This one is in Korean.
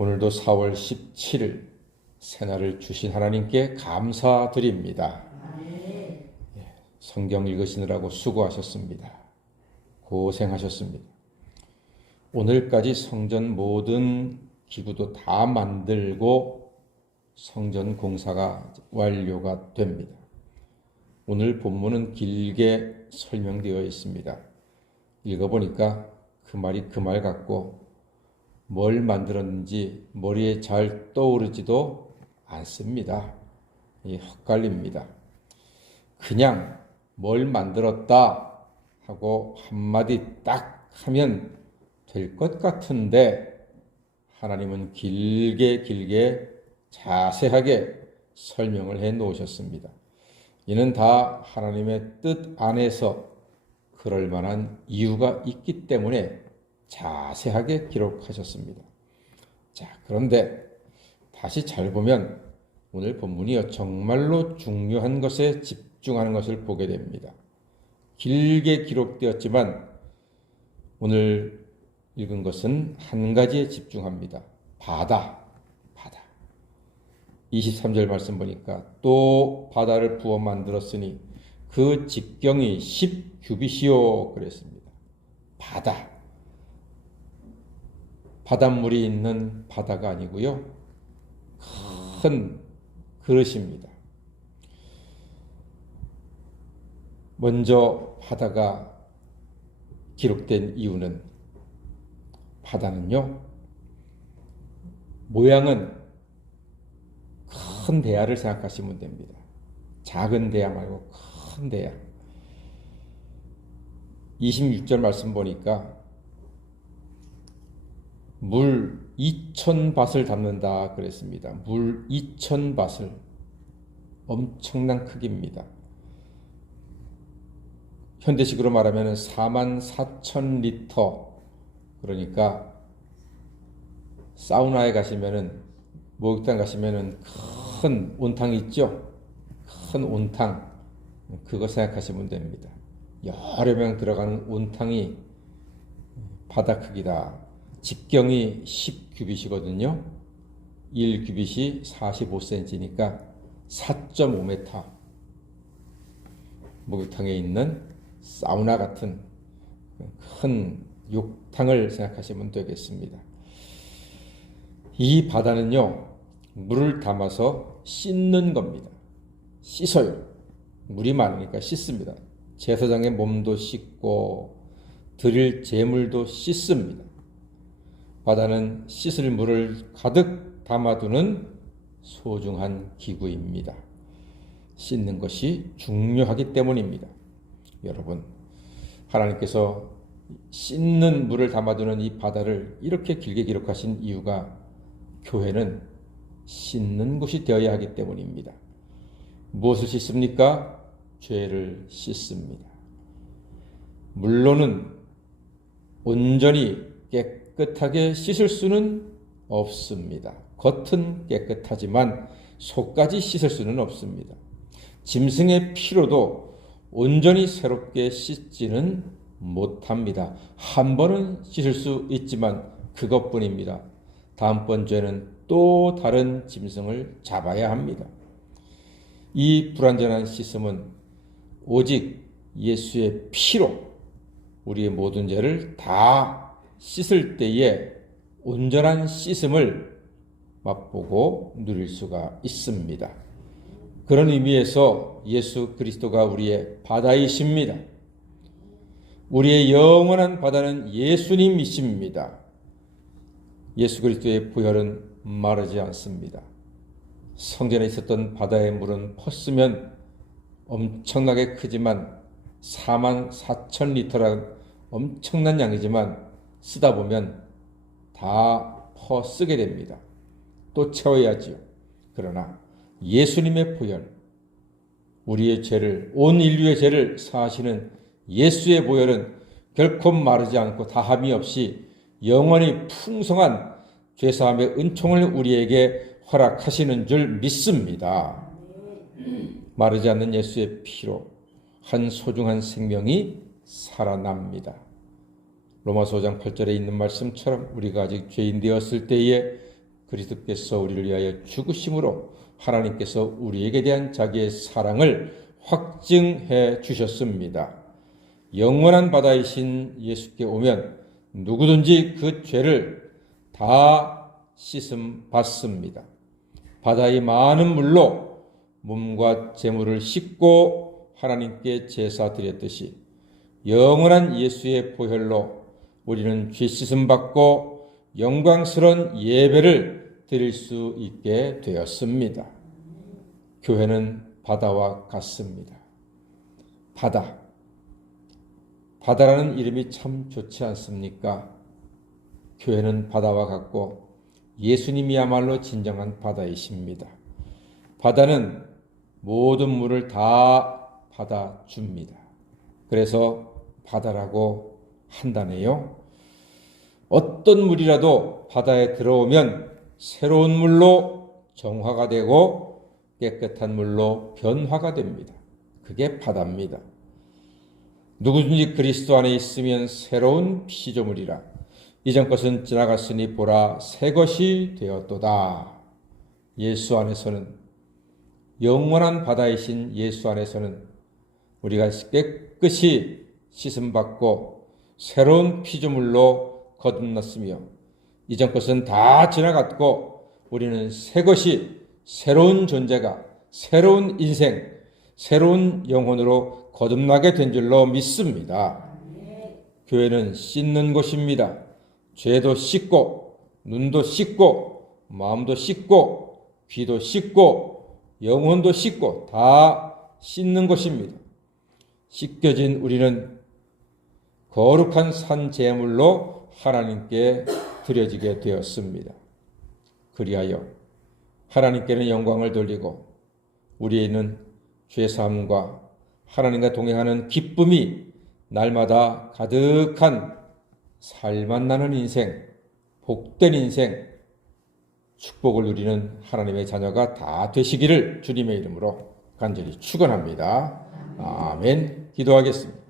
오늘도 4월 17일 새날을 주신 하나님께 감사드립니다. 예, 성경 읽으시느라고 수고하셨습니다. 고생하셨습니다. 오늘까지 성전 모든 기구도 다 만들고 성전 공사가 완료가 됩니다. 오늘 본문은 길게 설명되어 있습니다. 읽어보니까 그 말이 그 말 같고 뭘 만들었는지 머리에 잘 떠오르지도 않습니다. 헛갈립니다. 그냥 뭘 만들었다 하고 한마디 딱 하면 될 것 같은데 하나님은 길게 길게 자세하게 설명을 해 놓으셨습니다. 이는 다 하나님의 뜻 안에서 그럴 만한 이유가 있기 때문에 자세하게 기록하셨습니다. 자, 그런데 다시 잘 보면 오늘 본문이 정말로 중요한 것에 집중하는 것을 보게 됩니다. 길게 기록되었지만 오늘 읽은 것은 한 가지에 집중합니다. 바다, 바다. 23절 말씀 보니까 또 바다를 부어 만들었으니 그 직경이 10규빗이요 그랬습니다. 바다. 바닷물이 있는 바다가 아니고요. 큰 그릇입니다. 먼저 바다가 기록된 이유는 바다는요. 모양은 큰 대야를 생각하시면 됩니다. 작은 대야 말고 큰 대야. 26절 말씀 보니까 물 2천 밭을 담는다 그랬습니다. 물 2천 밭을 엄청난 크기입니다. 현대식으로 말하면 4만 4천 리터 그러니까 사우나에 가시면은 목욕탕 가시면은 큰 온탕 있죠? 큰 온탕 그거 생각하시면 됩니다. 여러 명 들어가는 온탕이 바다 크기다. 직경이 10규빗이거든요. 1규빗이 45cm니까 4.5m. 목욕탕에 있는 사우나 같은 큰 욕탕을 생각하시면 되겠습니다. 이 바다는요, 물을 담아서 씻는 겁니다. 씻어요. 물이 많으니까 씻습니다. 제사장의 몸도 씻고 드릴 제물도 씻습니다. 바다는 씻을 물을 가득 담아두는 소중한 기구입니다. 씻는 것이 중요하기 때문입니다. 여러분, 하나님께서 씻는 물을 담아두는 이 바다를 이렇게 길게 기록하신 이유가 교회는 씻는 곳이 되어야 하기 때문입니다. 무엇을 씻습니까? 죄를 씻습니다. 물론은 온전히 깨끗 하게 씻을 수는 없습니다. 겉은 깨끗하지만 속까지 씻을 수는 없습니다. 짐승의 피로도 온전히 새롭게 씻지는 못합니다. 한 번은 씻을 수 있지만 그것뿐입니다. 다음번 죄는 또 다른 짐승을 잡아야 합니다. 이 불완전한 씻음은 오직 예수의 피로 우리의 모든 죄를 다 씻을 때에 온전한 씻음을 맛보고 누릴 수가 있습니다. 그런 의미에서 예수 그리스도가 우리의 바다이십니다. 우리의 영원한 바다는 예수님이십니다. 예수 그리스도의 부혈은 마르지 않습니다. 성전에 있었던 바다의 물은 펐으면 엄청나게 크지만 4만 4천 리터라는 엄청난 양이지만 쓰다 보면 다 퍼 쓰게 됩니다. 또 채워야지요. 그러나 예수님의 보혈, 우리의 죄를, 온 인류의 죄를 사하시는 예수의 보혈은 결코 마르지 않고 다함이 없이 영원히 풍성한 죄사함의 은총을 우리에게 허락하시는 줄 믿습니다. 마르지 않는 예수의 피로 한 소중한 생명이 살아납니다. 로마서 5장 8절에 있는 말씀처럼 우리가 아직 죄인 되었을 때에 그리스도께서 우리를 위하여 죽으심으로 하나님께서 우리에게 대한 자기의 사랑을 확증해 주셨습니다. 영원한 바다이신 예수께 오면 누구든지 그 죄를 다 씻음 받습니다. 바다의 많은 물로 몸과 재물을 씻고 하나님께 제사 드렸듯이 영원한 예수의 보혈로 우리는 죄 씻음 받고 영광스러운 예배를 드릴 수 있게 되었습니다. 교회는 바다와 같습니다. 바다. 바다라는 이름이 참 좋지 않습니까? 교회는 바다와 같고 예수님이야말로 진정한 바다이십니다. 바다는 모든 물을 다 받아줍니다. 그래서 바다라고 한다네요. 어떤 물이라도 바다에 들어오면 새로운 물로 정화가 되고 깨끗한 물로 변화가 됩니다. 그게 바다입니다. 누구든지 그리스도 안에 있으면 새로운 피조물이라 이전 것은 지나갔으니 보라 새 것이 되었도다. 예수 안에서는 영원한 바다이신 예수 안에서는 우리가 깨끗이 씻음 받고 새로운 피조물로 거듭났으며 이전 것은 다 지나갔고 우리는 새 것이 새로운 존재가 새로운 인생 새로운 영혼으로 거듭나게 된 줄로 믿습니다. 교회는 씻는 곳입니다. 죄도 씻고 눈도 씻고 마음도 씻고 귀도 씻고 영혼도 씻고 다 씻는 것입니다. 씻겨진 우리는 거룩한 산 제물로 하나님께 드려지게 되었습니다. 그리하여 하나님께는 영광을 돌리고 우리에는 죄사함과 하나님과 동행하는 기쁨이 날마다 가득한 살만 나는 인생, 복된 인생, 축복을 누리는 하나님의 자녀가 다 되시기를 주님의 이름으로 간절히 축원합니다. 아멘. 기도하겠습니다.